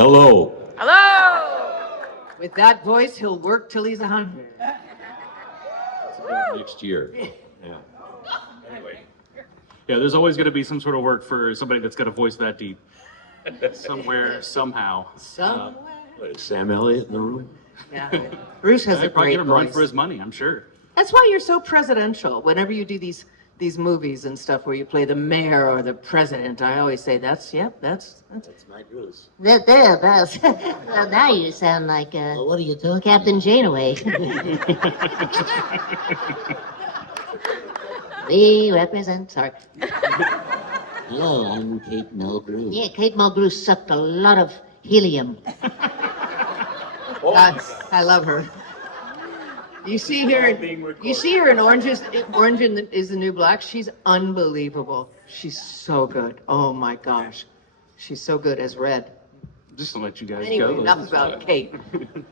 Hello. Hello! With that voice, he'll work till he's 100. Next year. Yeah. Anyway. Yeah, there's always going to be some sort of work for somebody that's got a voice that deep. Somewhere, somehow. Somewhere. What, is Sam Elliott in the room? Yeah. Bruce has a probably great give him a run voice. for his money, I'm sure. That's why you're so presidential. Whenever you do these movies and stuff where you play the mayor or the president, I always say that's my Bruce. That's. Well, now you sound like Well, what are you talking Captain Janeway. We represent. Sorry. Hello, I'm Kate Mulgrew. Yeah, Kate Mulgrew sucked a lot of helium. I love her. You see her in Orange is the New Black. She's unbelievable. She's so good. Oh my gosh. She's so good as Red. Just to let you guys Anyway, go. enough about Kate.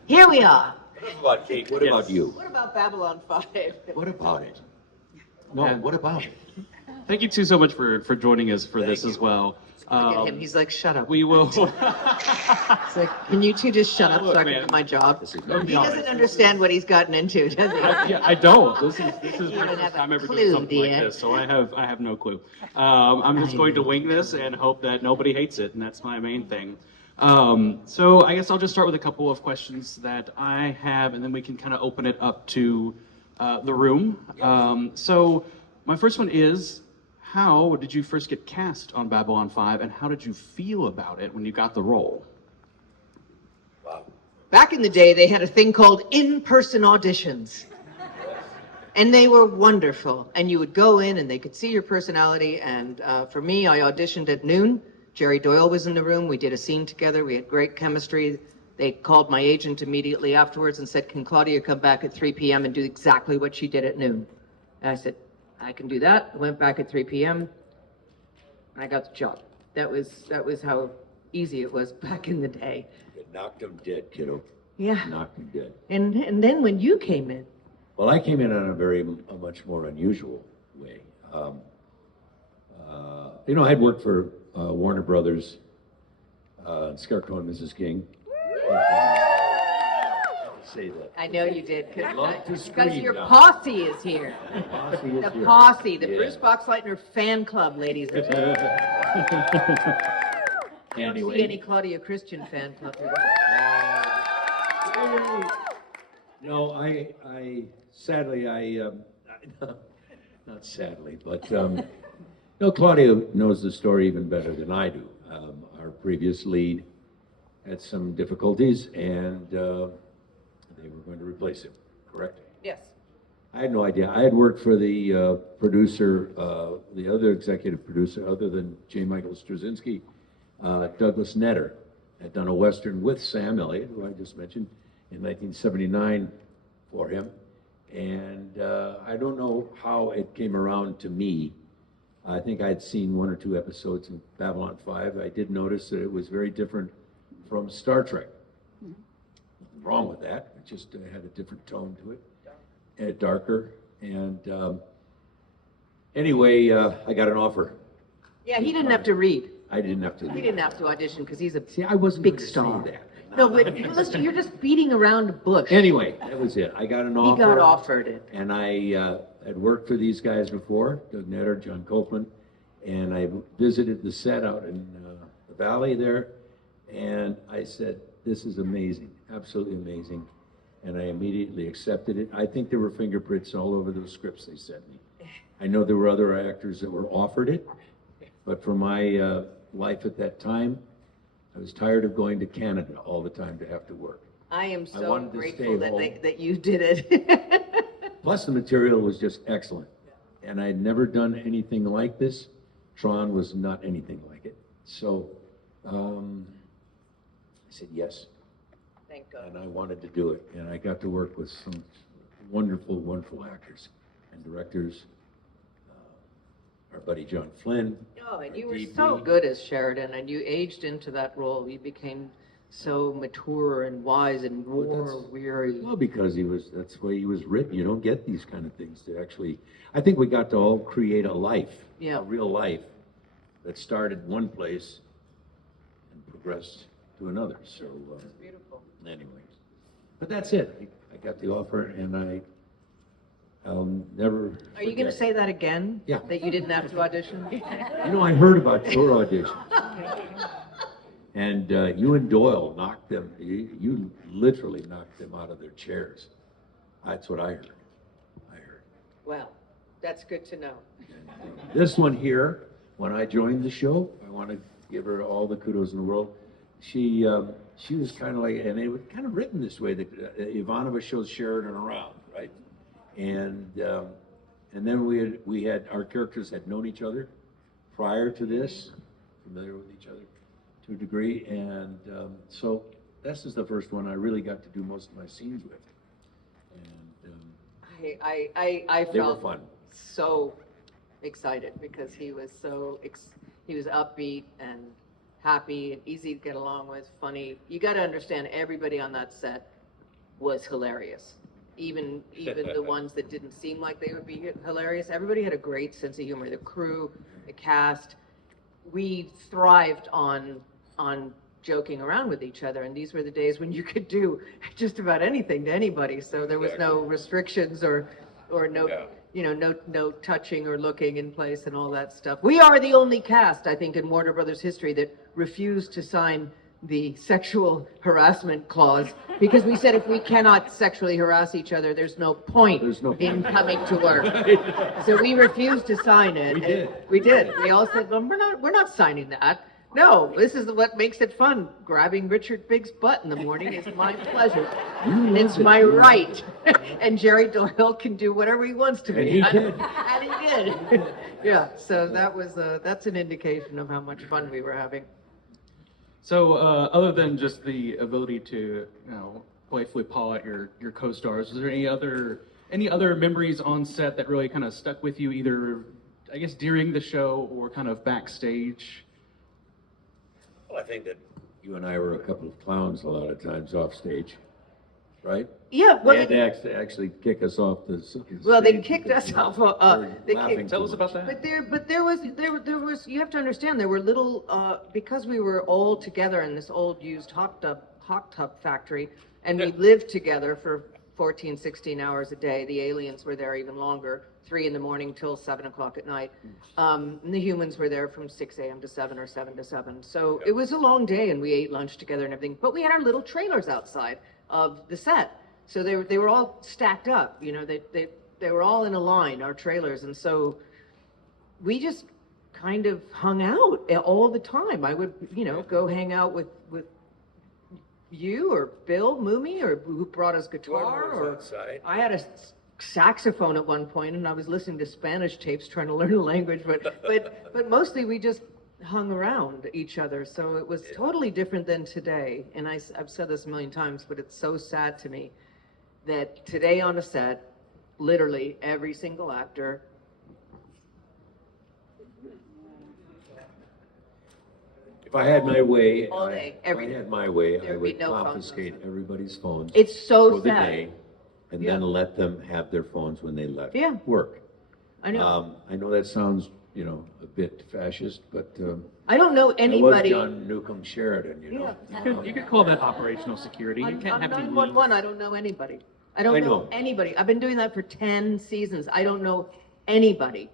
Here we are. What about Kate? What about you? What about Babylon 5? What about it? No, what about it? Thank you two so much for joining us for this as well. Look at him. He's like, shut up. We will. It's like, can you two just shut up so I can do my job? He doesn't understand what he's gotten into, does he? Yeah, I don't. This is my don't have first a time ever clue, doing something like dear. this, so I have no clue. I'm just going to wing this and hope that nobody hates it, and that's my main thing. So I guess I'll just start with a couple of questions that I have, and then we can kind of open it up to the room. So my first one is, how did you first get cast on Babylon 5, and how did you feel about it when you got the role? Wow. Back in the day, they had a thing called in-person auditions. And they were wonderful. And you would go in and they could see your personality. And for me, I auditioned at noon. Jerry Doyle was in the room. We did a scene together. We had great chemistry. They called my agent immediately afterwards and said, can Claudia come back at 3 p.m. and do exactly what she did at noon? And I said, I can do that. I went back at 3 p.m. and I got the job. That was how easy it was back in the day. You knocked him dead, kiddo. Yeah. Knocked him dead. And then when you came in. Well, I came in on a much more unusual way. I had worked for Warner Brothers, Scarecrow and Mrs. King. Say that. I know you did, love to because scream your now. posse is here. Posse is The here. posse, the Yeah. Bruce Boxleitner fan club, ladies and gentlemen. I don't see any Claudia Christian fan club here. No, I sadly, not sadly, but no, Claudia knows the story even better than I do. Our previous lead had some difficulties, and they were going to replace him, correct? Yes. I had no idea. I had worked for the producer, the other executive producer, other than J. Michael Straczynski, Douglas Netter, had done a Western with Sam Elliott, who I just mentioned, in 1979 for him. And I don't know how it came around to me. I think I'd seen one or two episodes in Babylon 5. I did notice that it was very different from Star Trek. Nothing wrong with that. It just had a different tone to it, and darker. And anyway, I got an offer. Yeah, he didn't have to read. I didn't have to. He didn't have to audition because he's a See, I wasn't big going to star. say that. No, but listen, you're just beating around the bush. Anyway, that was it. I got an He offer. got offered it. And I had worked for these guys before, Doug Netter, John Copeland, and I visited the set out in the valley there, and I said, this is amazing, absolutely amazing. And I immediately accepted it. I think there were fingerprints all over those scripts they sent me. I know there were other actors that were offered it, but for my life at that time, I was tired of going to Canada all the time to have to work. I am I so wanted to grateful stay that, home. that you did it. Plus, the material was just excellent. And I'd never done anything like this. Tron was not anything like it. So I said yes. Thank God. And I wanted to do it. And I got to work with some wonderful, wonderful actors and directors. Our buddy John Flynn. Oh, and you our were DP. so good as Sheridan, and you aged into that role. You became so mature and wise and war-weary. Well, because that's the way he was written. You don't get these kind of things to actually, I think we got to all create a life, Yeah. a real life that started one place and progressed to another. So Beautiful. anyway, but that's it. I got the offer, and I'll never. Are you going to forget. say that again? Yeah. That you didn't have to audition? You know, I heard about your audition. And you and Doyle knocked them, you literally knocked them out of their chairs. That's what I heard. Well, that's good to know. This one here, when I joined the show, I want to give her all the kudos in the world. She was kind of like, and it was kind of written this way, that Ivanova shows Sheridan around, right? And then we had our characters had known each other prior to this, familiar with each other to a degree, and so this is the first one I really got to do most of my scenes with. And I they were felt fun. so excited because he was he was upbeat and happy and easy to get along with, funny. You got to understand, everybody on that set was hilarious. Even the ones that didn't seem like they would be hilarious. Everybody had a great sense of humor. The crew, the cast, we thrived on joking around with each other, and these were the days when you could do just about anything to anybody. So there was no restrictions or no, no touching or looking in place and all that stuff. We are the only cast, I think, in Warner Brothers history that refused to sign the sexual harassment clause, because we said if we cannot sexually harass each other, there's no point in coming to work. So we refused to sign it. We did. We all said, well, we're not signing that. No, this is what makes it fun. Grabbing Richard Big's butt in the morning is my pleasure. It's my right. And Jerry Doyle can do whatever he wants to me. And he did. And he did. Yeah, so that's an indication of how much fun we were having. So, other than just the ability to, playfully paw at your co-stars, was there any other memories on set that really kind of stuck with you, either, I guess, during the show or kind of backstage? Well, I think that you and I were a couple of clowns a lot of times off stage, right? Yeah, well, they had to actually kick us off the stage. well, they kicked us off. Tell us about that. But there was. You have to understand, there were little because we were all together in this old used hot tub factory, and we lived together for 14, 16 hours a day. The aliens were there even longer, 3 in the morning till 7 o'clock at night. And the humans were there from 6 a.m. to 7 or 7 to 7. So it was a long day, and we ate lunch together and everything. But we had our little trailers outside of the set. So they were all stacked up, they were all in a line, our trailers. And so we just kind of hung out all the time. I would, go hang out with you or Bill Mooney, or who brought us guitar, or outside. I had a saxophone at one point, and I was listening to Spanish tapes trying to learn the language, but mostly we just hung around each other. So it was totally different than today. And I've said this a million times, but it's so sad to me that today on a set, literally every single actor If I had my way, all day, I there'd be would no phones on confiscate set. everybody's phones. It's so for the sad. day, and Yeah. then let them have their phones when they left Yeah. work. I know. I know that sounds, a bit fascist, but I don't know it was anybody. John Newcomb Sheridan, You could call that operational security. You On can't have any 911, I don't know anybody. I don't I know know. anybody. I've been doing that for 10 seasons. I don't know anybody.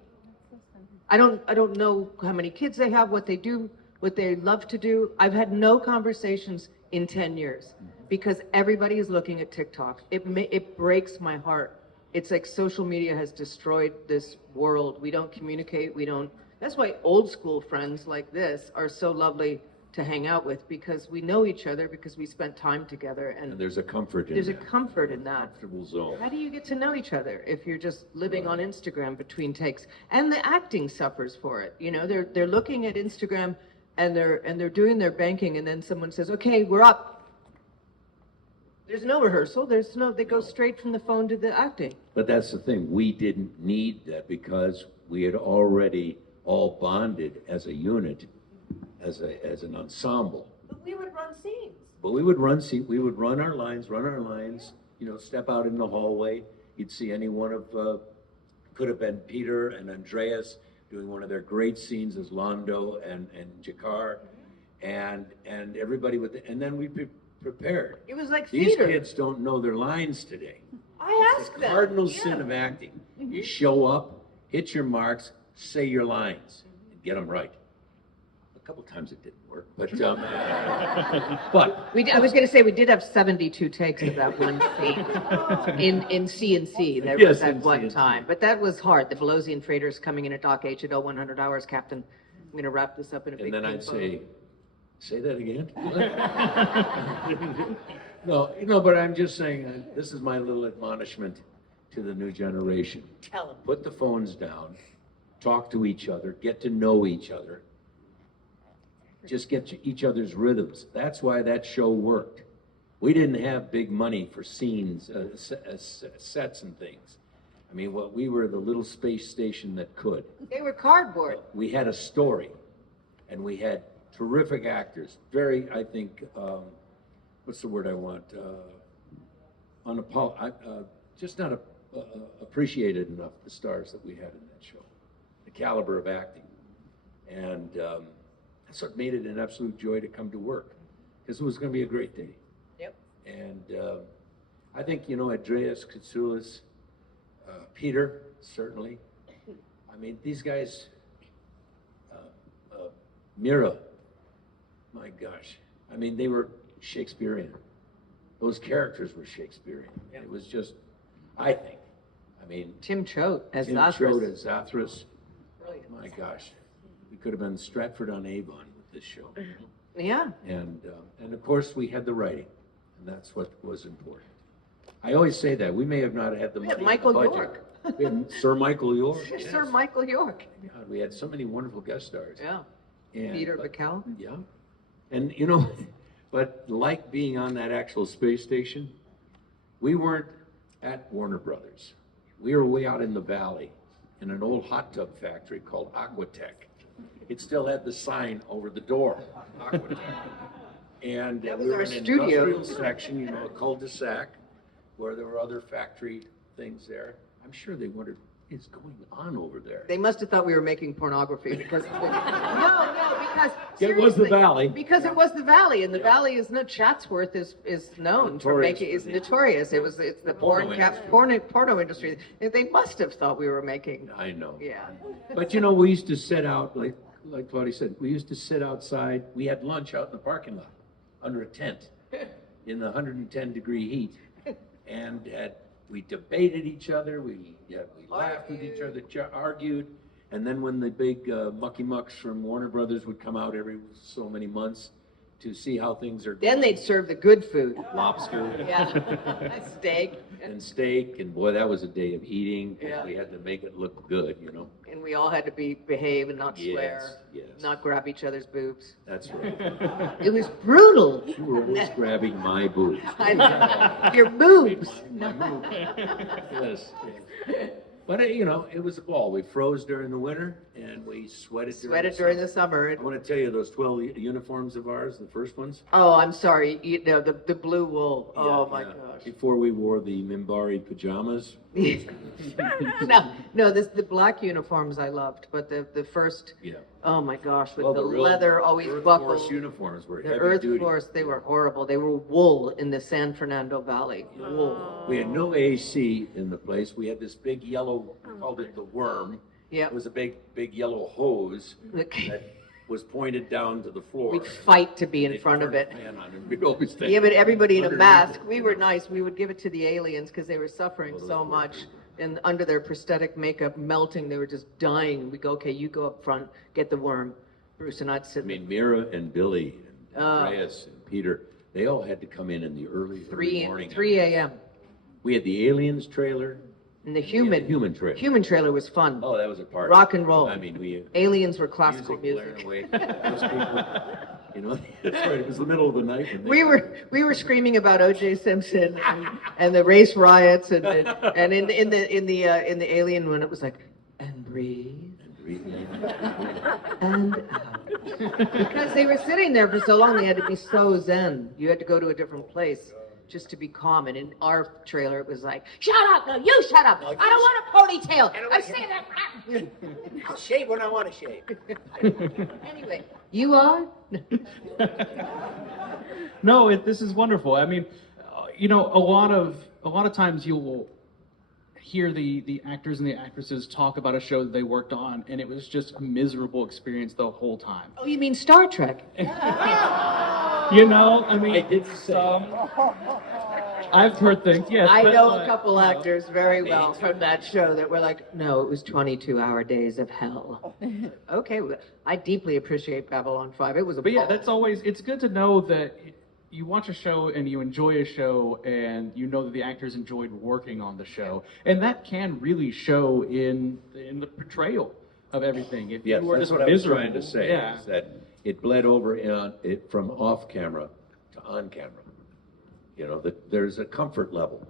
I don't know how many kids they have, what they do, what they love to do. I've had no conversations in 10 years because everybody is looking at TikTok. It breaks my heart. It's like social media has destroyed this world. We don't communicate. That's why old school friends like this are so lovely to hang out with, because we know each other, because we spent time together, and and there's a comfort in there's a that. comfort in that. Comfortable zone. How do you get to know each other if you're just living on Instagram between takes? And the acting suffers for it. They're looking at Instagram and they're doing their banking, and then someone says, "Okay, we're up." There's no rehearsal. They go straight from the phone to the acting. But that's the thing, we didn't need that because we had already all bonded as a unit, as an ensemble. But we would run scenes. But we would run our lines, step out in the hallway. You'd see any one of, could have been Peter and Andreas doing one of their great scenes as Londo and Jakar. and everybody and then we prepared. It was like These theater. kids don't know their lines today. I It's asked the them. cardinal Yeah. sin of acting. You show up, hit your marks, say your lines, and get them right. A couple times it didn't work, but I was going to say we did have 72 takes of that one scene in C&C. There Yes, was that in one C&C. time, but that was hard. The Belosian freighters coming in at Dock H at 0100 hours, Captain. I'm going to wrap this up in a big. and then pink I'd photo. say that again. No, but I'm just saying this is my little admonishment to the new generation. Tell 'em. Put the phones down, talk to each other, get to know each other. Just get each other's rhythms. That's why that show worked. We didn't have big money for scenes, sets and things. I mean, we were the little space station that could. They were cardboard. We had a story, and we had terrific actors. Very, I think, what's the word I want? Just not appreciated enough, the stars that we had in that show, the caliber of acting. And that's what made it an absolute joy to come to work, because it was going to be a great day. Yep. And I think, Andreas Katsoulis, Peter, certainly. I mean, these guys, Mira, my gosh. I mean, they were Shakespearean. Those characters were Shakespearean. Yeah. It was just, I think, Tim Choate as Tim Zathras. Choate as Zathras. Brilliant. My gosh, we could have been Stratford-on-Avon with this show. Yeah. And of course, we had the writing, and that's what was important. I always say that. We may have not had the We money. had in Michael the budget. York. We had Sir Michael York. Sir yes. Michael York. God, we had so many wonderful guest stars. Yeah. And, Peter but- Bacall. Yeah. And, but like being on that actual space station, we weren't at Warner Brothers. We were way out in the valley in an old hot tub factory called Aquatech. It still had the sign over the door, Aquatech. And That was we were our in an studio. industrial section, a cul-de-sac, where there were other factory things there. I'm sure they wondered, what's going on over there? They must have thought we were making pornography because because It was the seriously, valley. Because it was the valley, and the valley is not Chatsworth is known for Notorious making for is the- notorious. It's the Porno industry. porno industry. They must have thought we were making. I know. Yeah. But we used to sit out, like Claudia said, we used to sit outside. We had lunch out in the parking lot under a tent in the 110-degree heat. And we debated each other, we laughed with each other, argued. And then when the big mucky mucks from Warner Brothers would come out every so many months to see how things are going. Then they'd serve the good food. Lobster. Yeah. Steak. And steak, and boy, that was a day of eating. 'Cause Yeah. we had to make it look good, And we all had to behave and not swear, Yes. not grab each other's boobs. That's right. It was brutal. You were always grabbing my boobs. Your boobs. My boobs. Yes. But it was a ball. We froze during the winter and we sweated During the summer. summer. I want to tell you those 12 uniforms of ours, the first ones. Oh, I'm sorry. The blue wool. Oh Yeah, my yeah. gosh. Before we wore the Mimbari pajamas. No, the black uniforms I loved, but the first, Yeah. oh my gosh, with Well, the real leather always Earth buckled. Force uniforms were The heavy Earth duty. Force, they were horrible. They were wool in the San Fernando Valley. Wool. We had no AC in the place. We had this big yellow, we called it the worm. Yeah. It was a big yellow hose that was pointed down to the floor. We'd fight to be in They'd front of turn it. the fan on and we'd always think, Yeah, but everybody in a underneath mask. it. We were nice. We would give it to the aliens because they were suffering those so were much. brutal. And under their prosthetic makeup melting, they were just dying. We go, okay, you go up front, get the worm. Bruce and I'd sit I mean, Mira and Billy and Oh. Andreas and Peter, they all had to come in the early morning. 3 a.m. We had the aliens trailer. And the and we had human the human trailer. human trailer was fun. Oh, that was a party. Rock and roll. I mean, we Aliens were classical blaring music. away. Those people, that's right. It was the middle of the night. When they We were screaming about O.J. Simpson and the race riots and in the alien one it was like and breathe and out because they were sitting there for so long they had to be so zen. You had to go to a different place just to be calm. And in our trailer it was like, shut up, no, you shut up. I don't want a ponytail. I'm saying that. I'll shave when I want to shave. Anyway, you are? No, this is wonderful. I mean, a lot of times you'll hear the actors and the actresses talk about a show that they worked on, and it was just a miserable experience the whole time. Oh, you mean Star Trek? I mean, I did say I've heard things, yes. I but, know a couple actors very well from that show that were like, no, it was 22-hour days of hell. Okay, well, I deeply appreciate Babylon 5. It was a But yeah, ball. it's good to know that you watch a show and you enjoy a show and you know that the actors enjoyed working on the show. And that can really show in the portrayal of everything. If Yes, you were that's just what I was miserable, trying to say, yeah. is that it bled over from off camera to on camera. That there's a comfort level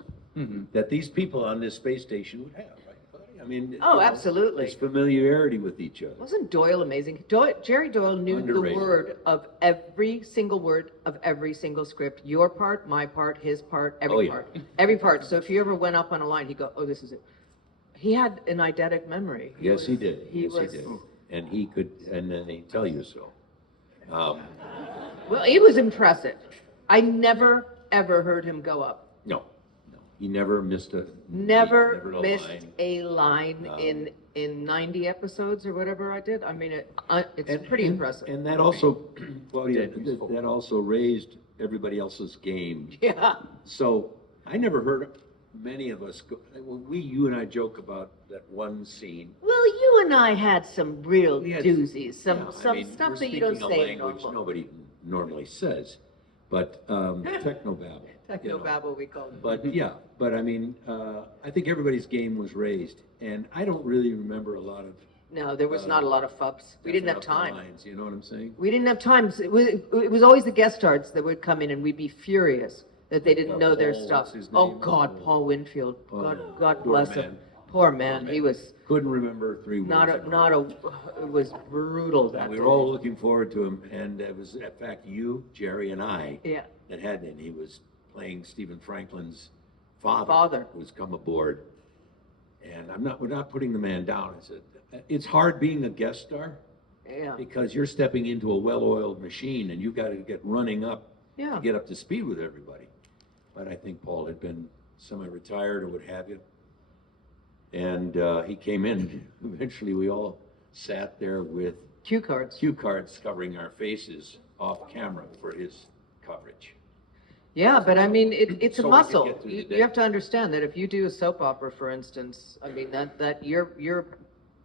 that these people on this space station would have, right, Claudia? I mean, Oh, absolutely. There's familiarity with each other. Wasn't Doyle amazing? Jerry Doyle knew Underrated. the word of every single word of every single script. Your part, my part, his part, every Oh, yeah. part. Every part. So if you ever went up on a line, he'd go, oh, this is it. He had an eidetic memory. Yes, he did. He Yes, was, he did. And he could, and then he'd tell you so. Well, he was impressive. I never, ever heard him go up. No. He never missed a Never a missed line. a line in 90 episodes or whatever I did. I mean, it's pretty impressive. And that also, Claudia, Dead useful. that also raised everybody else's game. Yeah. So I never heard many of us go. You and I joke about that one scene. Well, you and I had some real We had- doozies, some Yeah, I mean, stuff we're that you don't speaking say a in language normal. nobody normally says, but technobabble. Technobabble, we call it. But yeah, I mean, I think everybody's game was raised, and I don't really remember a lot of. No, there was not a lot of fubs. We didn't have time. Lines, you know what I'm saying? We didn't have time. It was always the guest stars that would come in, and we'd be furious that they didn't know their Paul, stuff. what's his Oh name? God, Paul Winfield. Oh, God poor bless him. man. Poor man. He was Couldn't remember 3 words. it was brutal that And we day. were all looking forward to him, and it was, in fact, you, Jerry, and I Yeah. that had him. He was playing Stephen Franklin's father, Father. who's come aboard. And we're not putting the man down. It's hard being a guest star Yeah. because you're stepping into a well-oiled machine, and you've got to get running up Yeah. to get up to speed with everybody. But I think Paul had been semi-retired or what have you. And he came in. Eventually, we all sat there with Cue cards. cue cards covering our faces off camera for his coverage. Yeah, but I mean, it's a So we could muscle. get through the You day. have to understand that if you do a soap opera, for instance, I mean, that your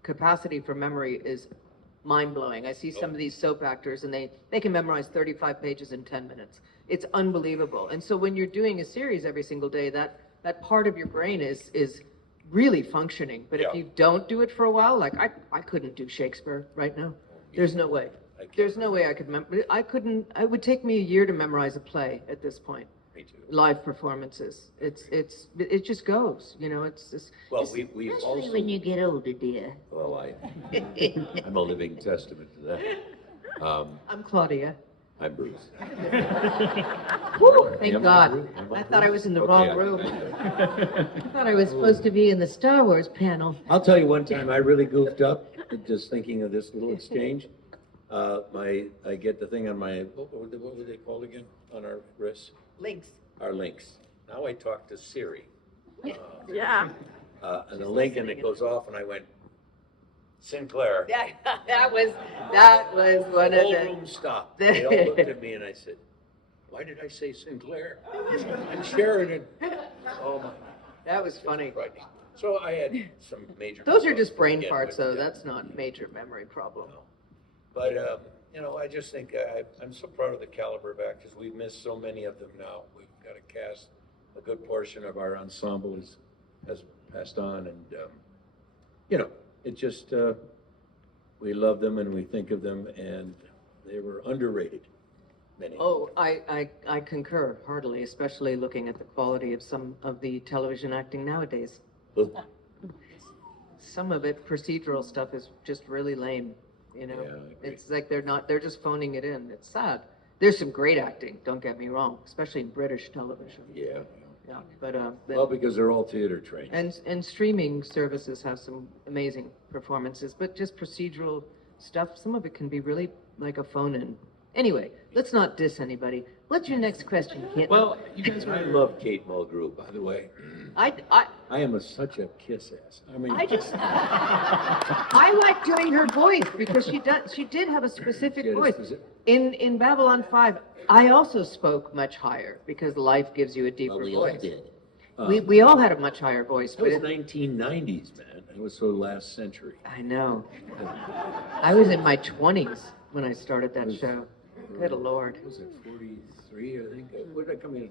capacity for memory is mind-blowing. I see some of these soap actors, and they can memorize 35 pages in 10 minutes. It's unbelievable. And so when you're doing a series every single day, that part of your brain is really functioning. But Yeah. if you don't do it for a while, like I couldn't do Shakespeare right now. There's no way. I can't. There's no way I could I couldn't. It would take me a year to memorize a play at this point. Me too. Live performances. It just goes. It's just. Well, we've Especially also. when you get older, dear. Well, I'm a living testament to that. I'm Claudia. I'm Bruce. Whew, thank Am I God. Bruce? Am I I thought I was in the Okay, wrong I- room. I thought I was supposed to be in the Star Wars panel. I'll tell you one time I really goofed up just thinking of this little exchange. I get the thing on my what were they called again on our wrists? Links. Our links. Now I talk to Siri. Yeah. And the link and it goes off and I went Sinclair. Yeah. That was one The of whole the. room stopped. They all looked at me and I said, "Why did I say Sinclair? I'm Sheridan." Oh my. That was funny. Frightening. So I had some major. Those are just brain Again, farts, but, though. yeah. That's not major memory problem. No. But, I just think I'm so proud of the caliber of actors. We've missed so many of them now. We've got a cast, a good portion of our ensemble has passed on. And, it just, we love them and we think of them and they were underrated. Many. Oh, I concur heartily, especially looking at the quality of some of the television acting nowadays. Some of it, procedural stuff, is just really lame. Yeah, I agree. It's like they're just phoning it in. It's sad. There's some great acting, don't get me wrong, especially in British television. Yeah. Yeah, but Well, because they're all theater trained. and streaming services have some amazing performances, but just procedural stuff, some of it can be really like a phone-in. Anyway, let's not diss anybody. What's your next question, Kit? Well, you guys I were. love Kate Mulgrew, by the way. I I am such a kiss ass. I mean, I like doing her voice because she did have a specific Yes, voice. is it? In Babylon 5, I also spoke much higher because life gives you a deeper well, we all voice. did. We all had a much higher voice, It but was 1990s, man. It was so last century. I know. I was in my 20s when I started that show. Good Lord. Was it 43, I think? When did I come in?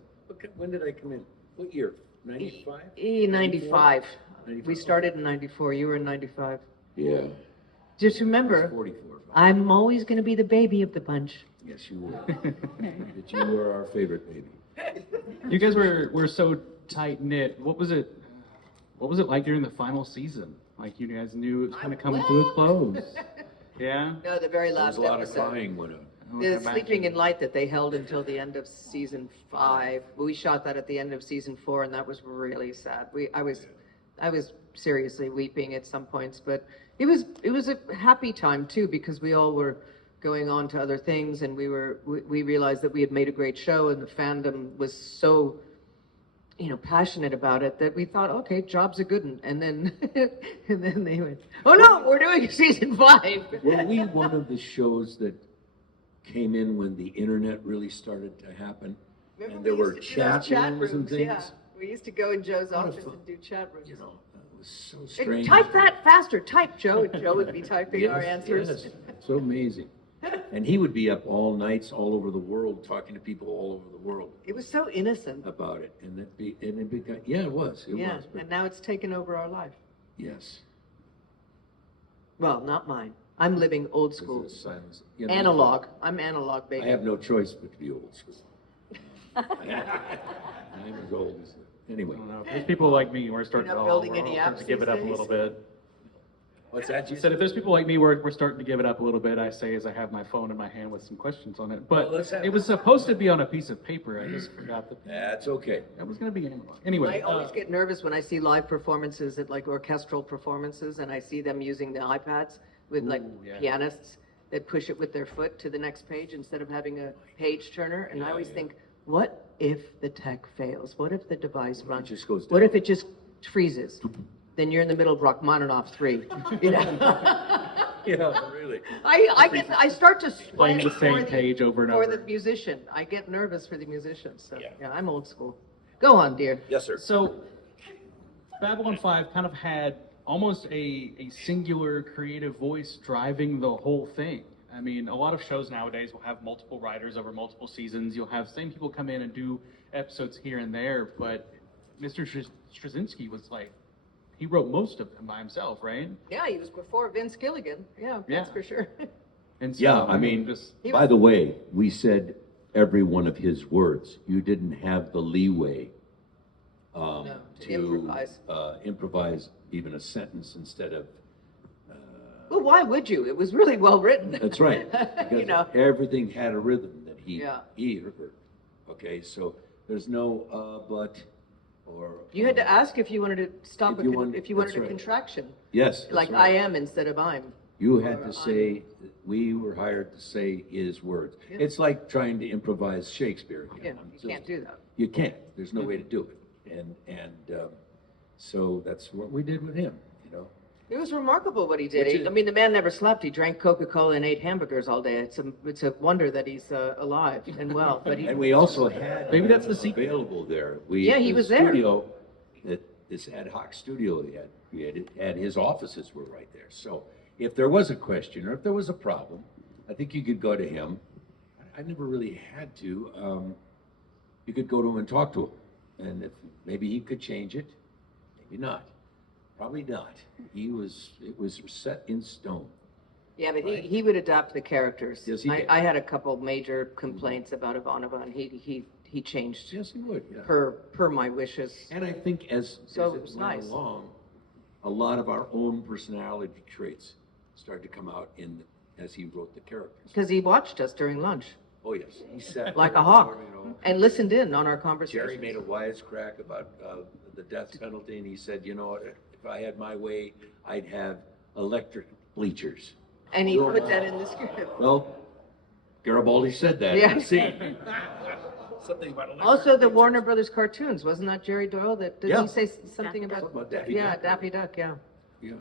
When did I come in? What year? 95? 95. 94? We started in 94. You were in 95. Yeah. Just remember, 44. I'm always going to be the baby of the bunch. Yes, you were. But you were our favorite baby. You guys were so tight knit. What was it like during the final season? Like you guys knew it was kind of coming to a close. Yeah. No, the very There was last a lot of episode. crying when The Sleeping in Light that they held until the end of season 5. We shot that at the end of season 4, and that was really sad. I was seriously weeping at some points, but it was a happy time too because we all were going on to other things, and we realized that we had made a great show, and the fandom was so passionate about it that we thought, okay, job's a good one. And then they went, oh no, we're doing season 5. Were we one of the shows that came in when the internet really started to happen? Remember And there we were used to do those chat rooms and things? Yeah, we used to go in Joe's What a office fun- and do chat rooms. You know, it was so And strange. type that faster, type Joe, and Joe would be typing our Yes, answers. yes. So amazing. And he would be up all nights all over the world, talking to people all over the world It was so innocent. about it. And it became, yeah, it was. It Yeah, was. But and now it's taken over our life. yes. Well, not mine. I'm living old This school. is silence. You know, Analog. I'm analog, I baby. have no choice but to be old school. I'm as old as, anyway. I don't know. If there's people like me, we're starting You're not to, building we're any starting apps to give it these up a days? little bit. What's that? I said, if there's people like me, we're starting to give it up a little bit. I say as I have my phone in my hand with some questions on it. But Well, let's have- it was supposed to be on a piece of paper. I just forgot that. That's okay. That was going to be analog. Anyway. I always get nervous when I see live performances at like orchestral performances and I see them using the iPads with like Ooh, yeah. pianists that push it with their foot to the next page instead of having a page turner. And I always yeah. think, what if the tech fails? What if the device runs? just goes What down? if it just freezes? Then you're in the middle of Rachmaninoff 3. You know? Yeah, really. I start to Playing sweat the same for page over and for over. the musician. I get nervous for the musician. So Yeah. yeah, I'm old school. Go on, dear. Yes, sir. So, Babylon 5 kind of had almost a singular creative voice driving the whole thing. I mean, a lot of shows nowadays will have multiple writers over multiple seasons. You'll have same people come in and do episodes here and there, but Mr. Straczynski was like, he wrote most of them by himself, right? Yeah, he was before Vince Gilligan. Yeah, that's Yeah. for sure. And so, Yeah, I mean, just He by the way, we said every one of his words. You didn't have the leeway to improvise. Improvise even a sentence instead of. Well, why would you? It was really well written. That's right. You Because know. everything had a rhythm that he heard. Okay, so there's no but or. You had to ask if you wanted to stop If you wanted- if you wanted that's a right. contraction, Yes. that's like right. I am instead of I'm. You had or to say, we were hired to say his words. Yeah. It's like trying to improvise Shakespeare. Yeah, I'm you can't do that. You can't. There's no way to do it. So that's what we did with him, you know. It was remarkable what he did. Which is- I mean, the man never slept. He drank Coca-Cola and ate hamburgers all day. It's a wonder that he's alive and well. But he, And we also had. Maybe that's the secret. Available there. Yeah, he the was there. Studio, this ad hoc studio we had his offices were right there. So if there was a question or if there was a problem, I think you could go to him. I never really had to. You could go to him and talk to him. And if maybe he could change it, maybe not. Probably not. It was set in stone. yeah, but he would adapt the characters. Yes, he did. I had a couple major complaints about Ivanova, and he changed Yes, he would, yeah. per my wishes. And I think as So it it was went nice. along, a lot of our own personality traits started to come out as he wrote the characters. Because he watched us during lunch. Oh, yes. He sat like there, a hawk, you know. and listened in on our conversations. Jerry made a wisecrack about the death penalty, and he said, you know, if I had my way, I'd have electric bleachers. And he put that in the script. Well, Garibaldi said that Yeah. in the scene. Something about electric Also, the bleachers. Warner Brothers cartoons, wasn't that Jerry Doyle? That did Yeah. he say something about? Something about Daffy Yeah, Duck. Daffy Duck. Yeah. Yeah.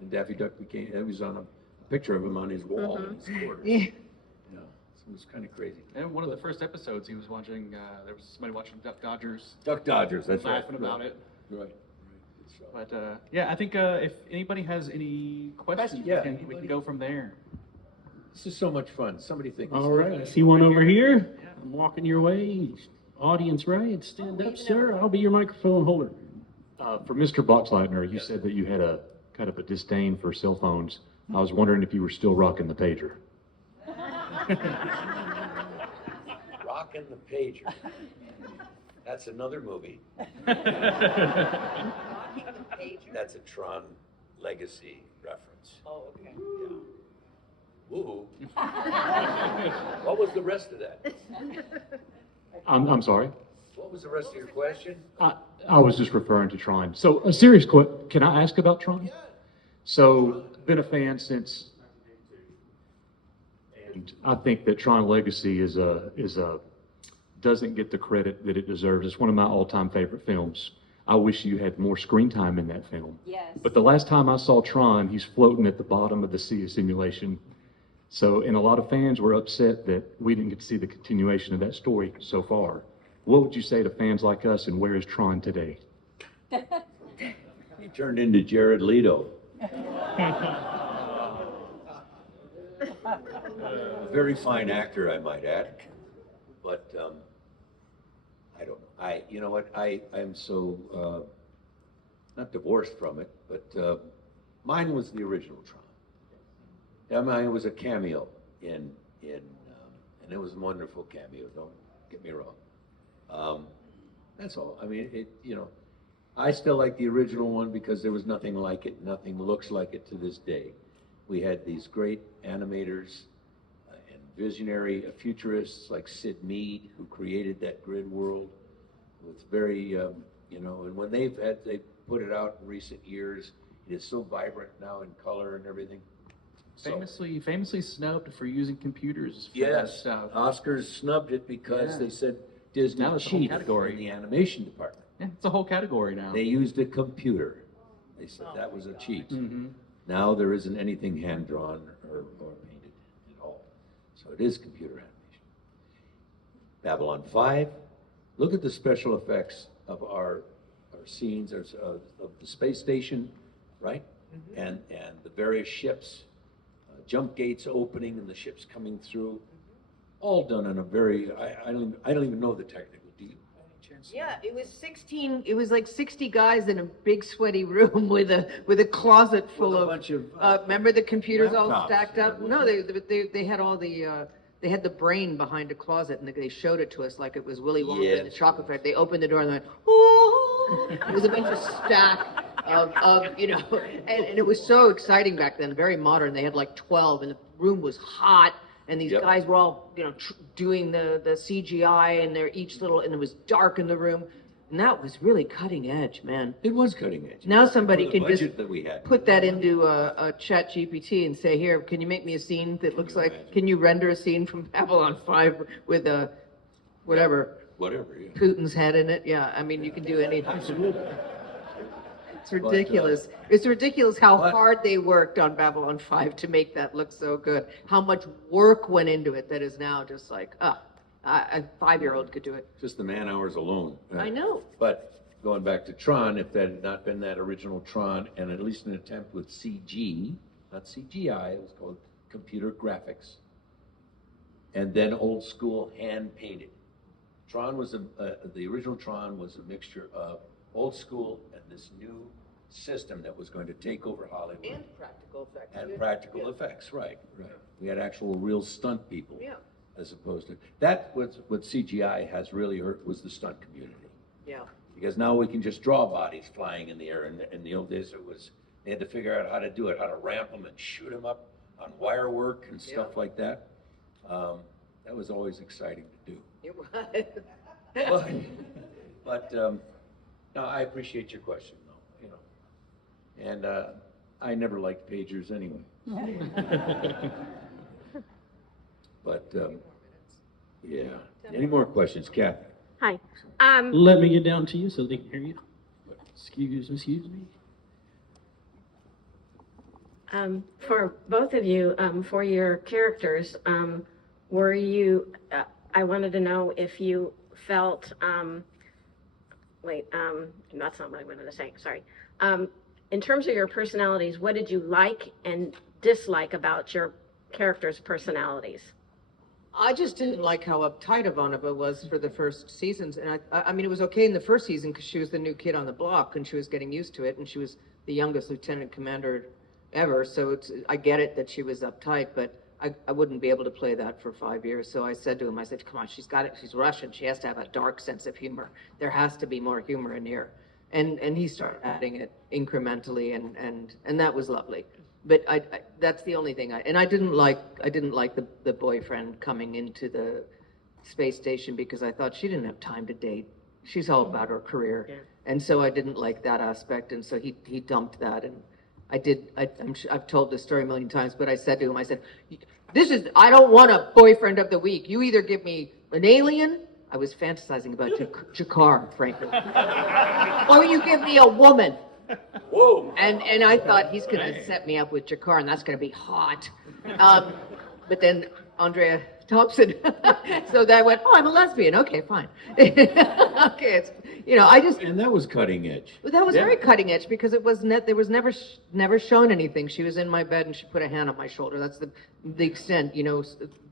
And Daffy Duck it was on a picture of him on his wall in his quarters. Yeah. Yeah. So it was kind of crazy. And one of the first episodes he was watching, there was somebody watching Duck Dodgers, Duck Dodgers, that's right. laughing about it. Right. Good show. But yeah, I think if anybody has any questions, Yeah, we can anybody? go from there. This is so much fun. Somebody think. All right, I see one over here. I'm walking your way. Audience right, stand up, sir. I'll be your microphone holder. For Mr. Boxleitner, you said that you had a kind of a disdain for cell phones. I was wondering if you were still rocking the pager. Rockin' the Pager. That's another movie. That's a Tron Legacy reference. Oh, okay. Yeah. Woo. What was the rest of that? I'm sorry. What was the rest of your question? I was just referring to Tron. So a serious question. Can I ask about Tron? So been a fan since, and I think that Tron Legacy is doesn't get the credit that it deserves. It's one of my all-time favorite films. I wish you had more screen time in that film. Yes. But the last time I saw Tron, he's floating at the bottom of the sea of simulation. So, and a lot of fans were upset that we didn't get to see the continuation of that story so far. What would you say to fans like us, and where is Tron today? He turned into Jared Leto. A very fine actor, I might add. But I don't know. You know what? I'm so not divorced from it, but mine was the original Tron. Yeah, mine was a cameo and it was a wonderful cameo. Don't get me wrong. That's all. I mean, I still like the original one because there was nothing like it. Nothing looks like it to this day. We had these great animators and visionary futurists like Sid Mead, who created that grid world. It was very, and when they put it out in recent years, it is so vibrant now in color and everything. So, Famously snubbed for using computers. For yes, that stuff. Oscars snubbed it because Yeah. they said Disney Now it's a whole cheated category. in the animation department. Yeah, it's a whole category now. They used a computer. They said that was a cheat. Mm-hmm. Now there isn't anything hand-drawn or painted at all. So it is computer animation. Babylon 5, look at the special effects of our scenes of the space station, right? And the various ships, jump gates opening and the ships coming through, all done in a very, I don't even know the technical. Do you by any chance? Yeah, it was 16. It was like 60 guys in a big sweaty room with a closet full With a of. bunch of, remember the computers all laptops, stacked up? yeah. No, they had all the. They had the brain behind a closet, and they showed it to us like it was Willy Wonka and the Yes. Chocolate Factory. They opened the door and they went, "Oh!" It was a bunch of stack of and it was so exciting back then, very modern. They had like 12, and the room was hot, and these Yep. guys were all doing the CGI, and they're each little, and it was dark in the room, and that was really cutting edge, man. It was cutting edge. Now somebody For the can just budget that we had. put that into a chat GPT and say, here, can you make me a scene that looks like, imagine? can you render a scene from Babylon 5 with whatever, Whatever, yeah. Putin's head in it? Yeah, I mean, you can do anything. Absolutely. It's ridiculous. It's ridiculous how but- hard they worked on Babylon 5 to make that look so good. How much work went into it that is now just like, a 5-year-old could do it. Just the man hours alone. I know. But going back to Tron, if that had not been that original Tron, and at least an attempt with CG, not CGI, it was called computer graphics, and then old school hand painted. Tron was the original Tron was a mixture of old school and this new system that was going to take over Hollywood. And practical effects. And practical effects, right. We had actual real stunt people. Yeah. As opposed to, that was what CGI has really hurt was the stunt community. Yeah. Because now we can just draw bodies flying in the air. And in the old days, they had to figure out how to do it, how to ramp them and shoot them up on wire work and stuff like that. That was always exciting to do. It was. But no, I appreciate your question, though, you know. And I never liked pagers anyway. But, yeah. Any more questions, Kathy? Hi. Let me get down to you so they can hear you. Excuse me. For both of you, for your characters, were you, I wanted to know if you felt, that's not what I wanted to say, sorry. In terms of your personalities, what did you like and dislike about your characters' personalities? I just didn't like how uptight Ivanova was for the first seasons, and I mean, it was okay in the first season because she was the new kid on the block and she was getting used to it, and she was the youngest lieutenant commander ever, so I get it that she was uptight, but I wouldn't be able to play that for 5 years. So I said to him, I said, come on, she's got it, she's Russian, she has to have a dark sense of humor. There has to be more humor in here. And he started adding it incrementally, and that was lovely. But that's the only thing I didn't like the boyfriend coming into the space station because I thought she didn't have time to date. She's all about her career. Yeah. And so I didn't like that aspect, and so he dumped that, and I've told this story a million times, but I said to him, I said, I don't want a boyfriend of the week. You either give me an alien, I was fantasizing about Jakar, frankly, or you give me a woman. Whoa! And I thought he's gonna set me up with Jakar, and that's gonna be hot. But then Andrea Thompson, so that I went, oh, I'm a lesbian. Okay, fine. Okay, it's, I just. And that was cutting edge. Well, that was Yeah. very cutting edge because it was there was never shown anything. She was in my bed and she put a hand on my shoulder. That's the extent.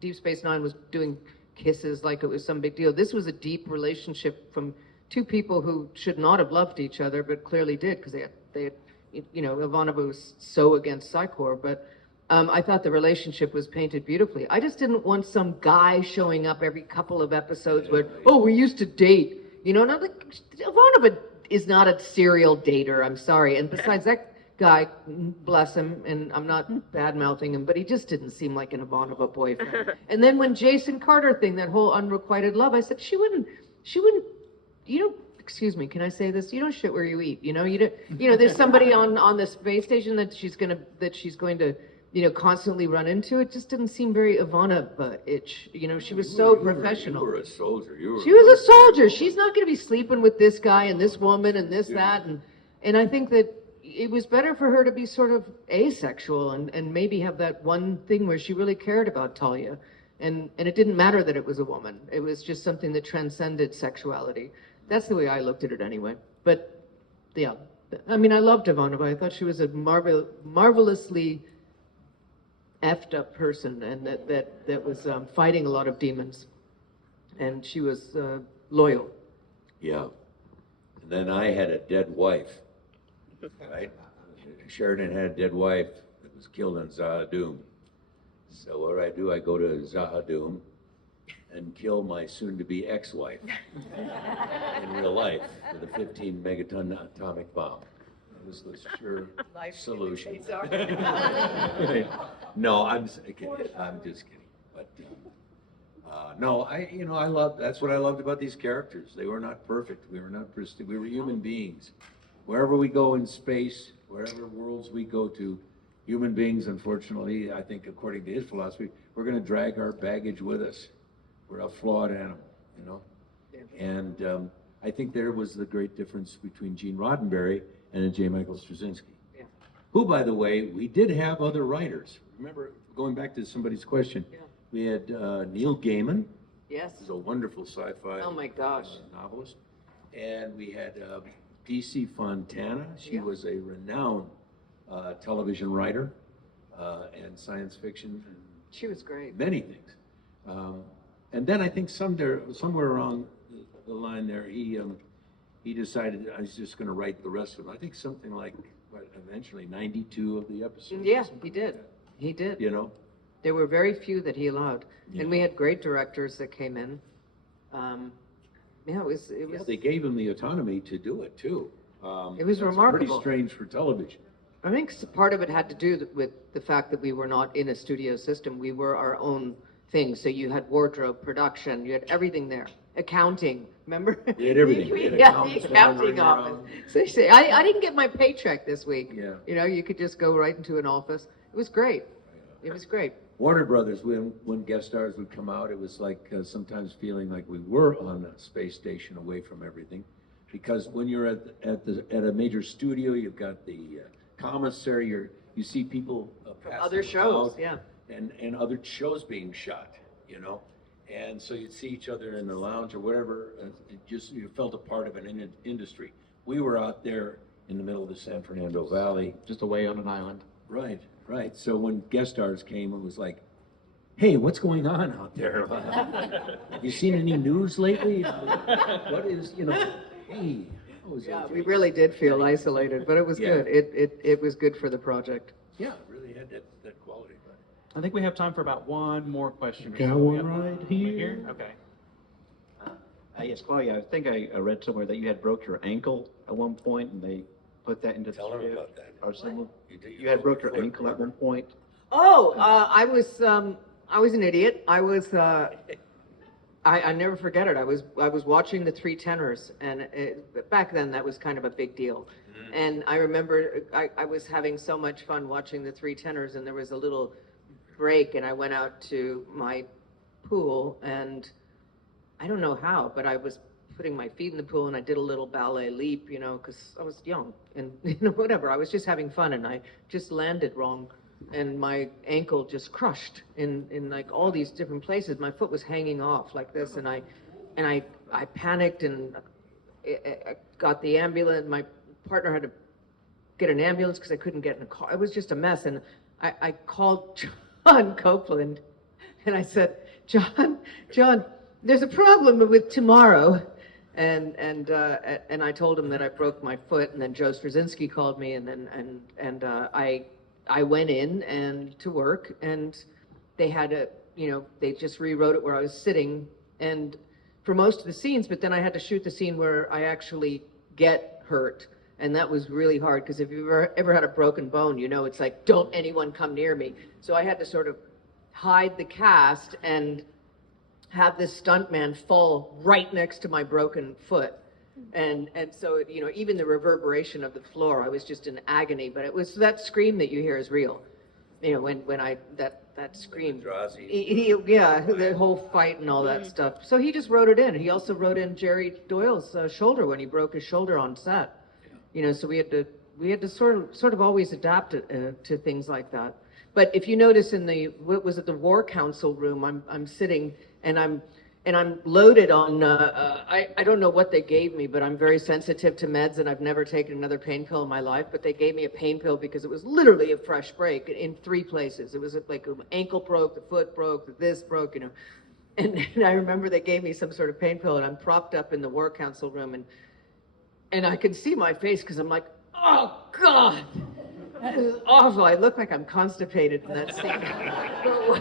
Deep Space Nine was doing kisses like it was some big deal. This was a deep relationship from two people who should not have loved each other, but clearly did because they had Ivanova was so against Psychor, but I thought the relationship was painted beautifully. I just didn't want some guy showing up every couple of episodes where, oh, we used to date. Not like Ivanova is not a serial dater. I'm sorry. And besides, that guy, bless him, and I'm not bad-mouthing him, but he just didn't seem like an Ivanova boyfriend. And then when Jason Carter thing, that whole unrequited love, I said, she wouldn't, excuse me, can I say this? You don't shit where you eat, you don't, there's somebody on the space station that she's going to, constantly run into. It just didn't seem very Ivanova-ish. She was so professional. You were a soldier. She was a soldier. She's not going to be sleeping with this guy and this woman and this, that. And I think that it was better for her to be sort of asexual and maybe have that one thing where she really cared about Talia. And it didn't matter that it was a woman. It was just something that transcended sexuality. That's the way I looked at it anyway. But, yeah. I mean, I loved Ivanova. I thought she was a marvelously effed up person, and that was fighting a lot of demons, and she was loyal. Yeah. And then I had a dead wife, right? Sheridan had a dead wife that was killed on Zahadum. So what do? I go to Zahadum and kill my soon-to-be ex-wife in real life with a 15 megaton atomic bomb. It was the sure solution. No, I'm just kidding. But no, I love. That's what I loved about these characters. They were not perfect. We were not pristine. We were human beings. Wherever we go in space, wherever worlds we go to, human beings. Unfortunately, I think according to his philosophy, we're going to drag our baggage with us. We're a flawed animal, And I think there was the great difference between Gene Roddenberry and J. Michael Straczynski. Yeah. Who, by the way, we did have other writers. Remember, going back to somebody's question, we had Neil Gaiman, Yes. who's a wonderful sci-fi Oh my gosh. novelist, and we had P.C. Fontana. She was a renowned television writer and science fiction and She was great. many things. And then I think somewhere along the line there, he decided I was just going to write the rest of them. I think something like, eventually 92 of the episodes. Yeah, he did. He did. There were very few that he allowed, and we had great directors that came in. It was. They gave him the autonomy to do it too. It was that's remarkable. Pretty strange for television. I think part of it had to do with the fact that we were not in a studio system. We were our own things. So you had wardrobe, production, you had everything there. Accounting, remember? We had everything. We had Yeah, accountants the accounting wandering office. around. So you say, I didn't get my paycheck this week. Yeah. You know, you could just go right into an office. It was great. It was great. Warner Brothers, when guest stars would come out, it was like sometimes feeling like we were on a space station away from everything. Because when you're at a major studio, you've got the commissary, you see people passing Other shows, out, yeah. and other shows being shot, you know. And so you'd see each other in the lounge or whatever. You felt a part of an industry. We were out there in the middle of the San Fernando Valley. Just away on an island. Right, right. So when guest stars came, it was like, hey, what's going on out there? Have you seen any news lately? What is, you know, hey. how was Yeah, it? we really did feel isolated, but it was Yeah. good. It was good for the project. Yeah, it really had that quality. I think we have time for about one more question. Got one right here. Okay. Yes, Claudia, I think I read somewhere that you had broke your ankle at one point, and they put that into the Tell them script. about that. Or someone, You you had broke your ankle at one point. Oh, I was an idiot. I never forget it. I was watching the Three Tenors, and back then that was kind of a big deal. And I remember I was having so much fun watching the Three Tenors, and there was a little break, and I went out to my pool, and I don't know how, but I was putting my feet in the pool, and I did a little ballet leap, you know, because I was young, and you know, whatever. I was just having fun, and I just landed wrong, and my ankle just crushed in like all these different places. My foot was hanging off like this, and I panicked, and I got the ambulance. My partner had to get an ambulance because I couldn't get in a car. It was just a mess, and I called John Copeland, and I said, John, there's a problem with tomorrow. And I told him that I broke my foot, and then Joe Straczynski called me, and I went in and to work, and they had they just rewrote it where I was sitting, and for most of the scenes, but then I had to shoot the scene where I actually get hurt, and that was really hard, because if you've ever had a broken bone, you know, it's like, don't anyone come near me. So I had to sort of hide the cast and have this stuntman fall right next to my broken foot. And so, you know, even the reverberation of the floor, I was just in agony, but it was that scream that you hear is real. You know, when I, that scream. Yeah, the whole fight and all that stuff. So he just wrote it in. He also wrote in Jerry Doyle's shoulder when he broke his shoulder on set. You know, so we had to sort of always adapt it, to things like that. But if you notice in the War Council room, I'm sitting, and I'm loaded on, I don't know what they gave me, but I'm very sensitive to meds, and I've never taken another pain pill in my life, but they gave me a pain pill because it was literally a fresh break in 3 places. It was like an ankle broke, the foot broke, this broke, you know. And I remember they gave me some sort of pain pill, and I'm propped up in the War Council room, and I could see my face because I'm like, oh, God. That is awful. I look like I'm constipated in that scene.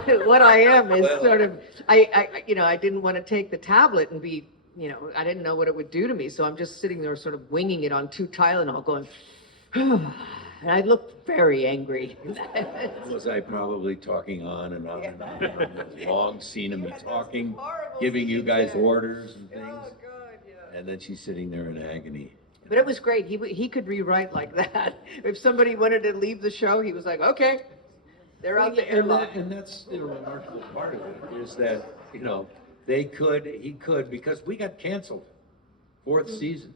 But what I am is sort of, I didn't want to take the tablet and be, you know, I didn't know what it would do to me. So I'm just sitting there sort of winging it on 2 Tylenol going, and I looked very angry. Was I probably talking on and on and on? And on. This long scene of me talking, giving you guys orders and things. Oh, God, yeah. And then she's sitting there in agony. But it was great. He could rewrite like that. If somebody wanted to leave the show, he was like, okay, they're out there. And that's the remarkable part of it, is that, you know, he could, because we got canceled 4th season.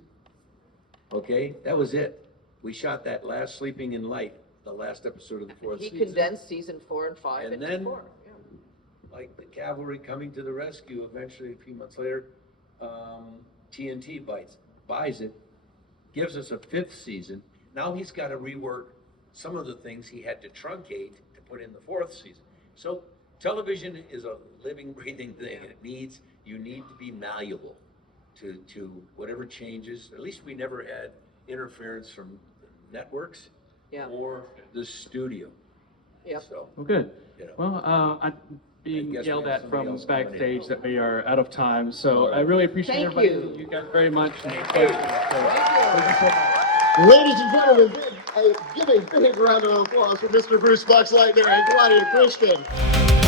Okay, that was it. We shot that last Sleeping in Light, the last episode of the 4th season. He condensed season 4 and 5 And into then, 4. like the cavalry coming to the rescue, eventually a few months later, TNT buys it, gives us a 5th season. Now he's got to rework some of the things he had to truncate to put in the 4th season. So television is a living, breathing thing, and you need to be malleable to whatever changes. At least we never had interference from the networks or the studio. Yeah. So, Well, good. you know. Well, I'm being guess we yelled have at somebody from else coming in. backstage that we are out of time. So I really appreciate Thank everybody. you. guys very much. Thank you. Ladies and gentlemen, give a big round of applause for Mr. Bruce Boxleitner and Claudia Christian.